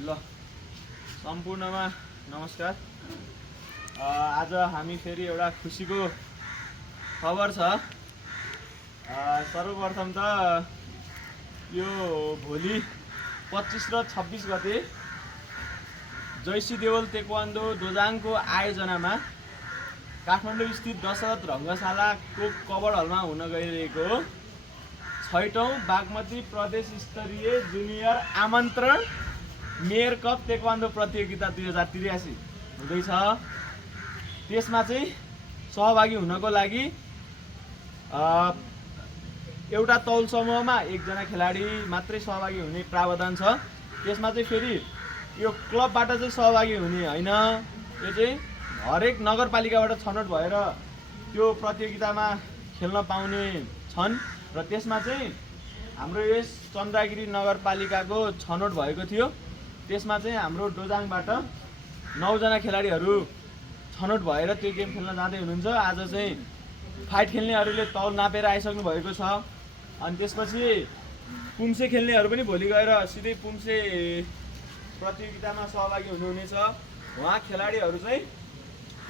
ल सम्पूर्णमा नमस्कार। आज हामी फेरि एउटा खुसीको खबर छ। सर्वप्रथम त यो भोलि 25 र 26 गते जयसी देवल तेक्वान्डो दोजाङको आयोजनामा काठमाडौँ स्थित दशरथ रङ्गशालाको कवर हलमा हुन गइरहेको 6औं बागमती प्रदेश स्तरीय जुनियर आमन्त्रण मेयर कप तेक्वान्डो प्रतियोगिता 2083 हुँदैछ। त्यसमा चाहिँ सहभागी हुनको लागि एउटा तौल समूहमा एकजना खेलाडी मात्रै सहभागी हुने प्रावधान छ। त्यसमा चाहिँ फेरि यो क्लबबाट चाहिँ सहभागी हुने होइन, यो चाहिँ हरेक नगरपालिकाबाट छनौट भएर त्यो प्रतियोगितामा खेल्न पाउने छन्। र त्यसमा चाहिँ हाम्रो यस चन्द्रगिरी नगरपालिकाको छनौट भएको थियो। त्यसमा चाहिँ हाम्रो दोजाङबाट 9 जना खेलाडीहरू छनौट भएर त्यो गेम खेल्न जाँदै हुनुहुन्छ। आज चाहिँ फाइट खेल्नेहरूले तौल नापेर आइसक्नु भएको छ। अनि त्यसपछि पुम्से खेल्नेहरू पनि भोलि गएर सिधै पुम्से प्रतियोगितामा सहभागी हुनुहुनेछ। उहाँ खेलाडीहरू चाहिँ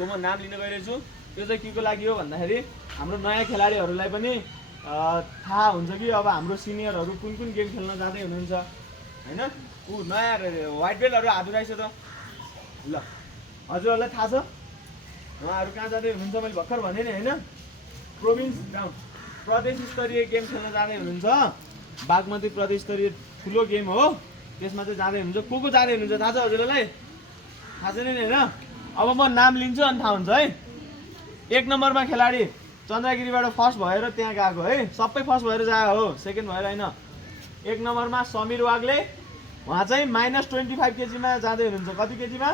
को म नाम लिन गइरहेको छु। त्यो चाहिँ के को लागि हो भन्दाखेरि हाम्रो नयाँ खेलाडीहरूलाई पनि थाहा हुन्छ कि अब हाम्रो सिनियरहरू कुन कुन गेम खेल्न जाँदै हुनुहुन्छ हैन। ऊ नयाँ व्हाइट बेल्टहरू हात उठाइछ त। ल हजुरहरूलाई थाहा छ उहाँहरू कहाँ जाँदै हुनुहुन्छ? मैले भर्खर भने नि हैन, प्रोभिन्स प्रदेश स्तरीय गेम खेल्न जाँदै हुनुहुन्छ। बागमती प्रदेश स्तरीय ठुलो गेम हो, त्यसमा चाहिँ जाँदै हुनुहुन्छ। को जाँदै हुनुहुन्छ थाहा छ हजुरहरूलाई? थाहा छैन नि हैन। अब म नाम लिन्छु अनि थाहा हुन्छ है। 1 नम्बरमा खेलाडी चन्द्रगिरीबाट फर्स्ट भएर त्यहाँ गएको है, सबै फर्स्ट भएर जायो हो, सेकेन्ड भएर होइन। 1 नम्बरमा समीर वाग्ले, उहाँ चाहिँ -25 केजीमा जाँदै हुनुहुन्छ। कति केजीमा?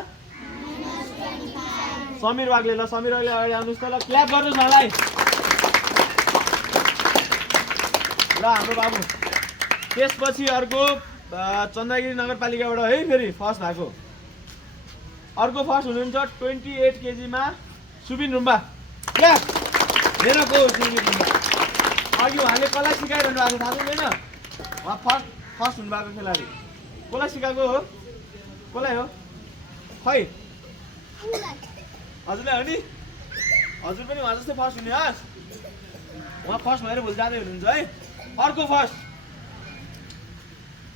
समीर वाग्ले। ल समीर वाग्ले अगाडि आउनुहोस् त। ल क्ल्याप गर्नुहोस् मलाई। ल हाम्रो बाबु। त्यसपछि अर्को चन्द्रगिरी नगरपालिकाबाट है फेरि फर्स्ट भएको अर्को फर्स्ट हुनुहुन्छ 28 केजीमा सुबिन रुम्बा। क्ल्याप मेरो को सुबिन रुम्बा। अघि उहाँले कसलाई सिकाइरहनु भएको थाहा छैन? उहाँ फर्स्ट हुनुभएको खेलाडी कसलाई सिकाएको हो? कसलाई हो खै? हजुरलाई हो नि? हजुर पनि उहाँ जस्तै फर्स्ट हुने होस्। उहाँ फर्स्ट भएर भोलि जाँदै हुनुहुन्छ है। अर्को फर्स्ट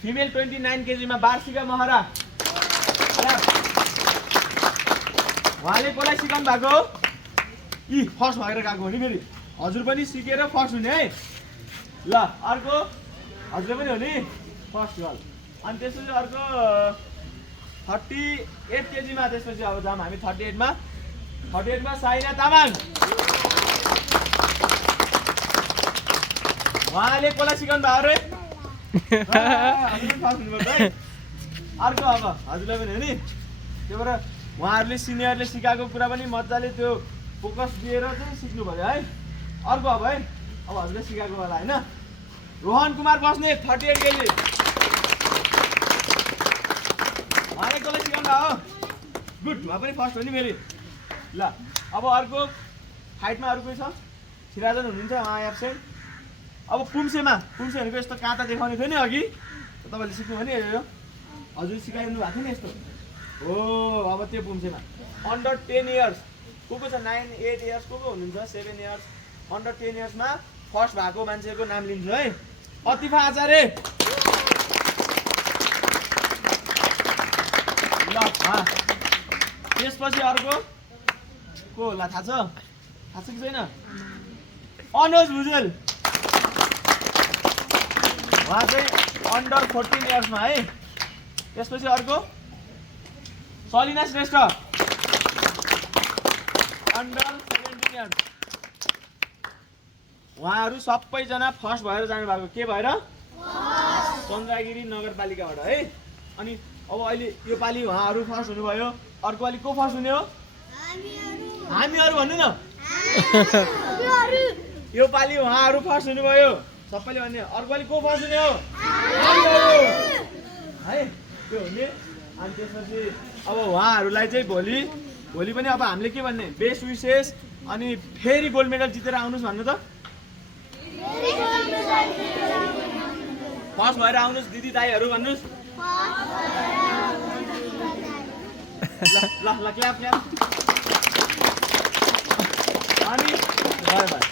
फिमेल 29 केजीमा वार्षिका महरा। उहाँले कसलाई सिकाउनु भएको हो? यी फर्स्ट भएर गएको हो नि फेरि। हजुर पनि सिकेर फर्स्ट हुने है। ल अर्को हजुर पनि हो नि फर्स्ट गर्ल। अनि त्यसपछि अर्को 38 केजीमा। त्यसपछि अब जाम हामी 38 मा साइना तामाङ। उहाँले कसलाई सिकाउनु भएको रे? अर्को अब हजुरलाई पनि हो नि। त्यो भएर उहाँहरूले सिनियरले सिकाएको कुरा पनि मजाले त्यो फोकस दिएर चाहिँ सिक्नु भयो है। अर्को अब है, अब हजुरले सिकाएको होला होइन। रोहन कुमार बस्ने 38 केजी। उहाँले कसलाई सिकाउनु भयो? गुड, उहाँ पनि फर्स्ट हो नि फेरि। ल अब अर्को फाइटमा अर्को छ सिराजन हुनुहुन्छ, उहाँ एब्सेन्ट। अब पुम्सेमा भनेको यस्तो काँटा देखाउने थियो नि अघि, तपाईँले सिक्नु भने हजुर सिकाइरहनु भएको थियो नि यस्तो हो। अब त्यो पुम्सेमा अन्डर 10 इयर्स को छ? 9, 8 इयर्स को हुनुहुन्छ? 7 इयर्स। अन्डर 10 इयर्समा फर्स्ट भएको मान्छेको नाम लिन्छु है। अतिफा आचार्य। ल त्यसपछि अर्को को होला थाहा छ? थाहा छ कि छैन? अनुज भुजेल। उहाँ चाहिँ अन्डर 14 इयर्समा है। त्यसपछि अर्को सलिना श्रेष्ठ अन्डर 17 इयर्स। उहाँहरू सबैजना फर्स्ट भएर जानुभएको। के भएर? चन्द्रगिरी नगरपालिकाबाट है। अनि अब अहिले यो पालि उहाँहरू फर्स्ट हुनुभयो। अर्को पालि को फर्स्ट हुने हो? हामीहरू भन्नु न। यो पालि उहाँहरू फर्स्ट हुनुभयो सबैले भन्ने। अर्को पालि को फर्स्ट हुने हो? है त्यो हुने। अनि त्यसपछि अब उहाँहरूलाई चाहिँ भोलि पनि अब हामीले के भन्ने? बेस्ट विशेष अनि फेरि गोल्ड मेडल जितेर आउनुहोस् भन्नु त। फर्स्ट भएर आउनुहोस् दिदी दाइहरू भन्नुहोस्। ल ल क्ल्याप क्ल्याप अनि बाई बाई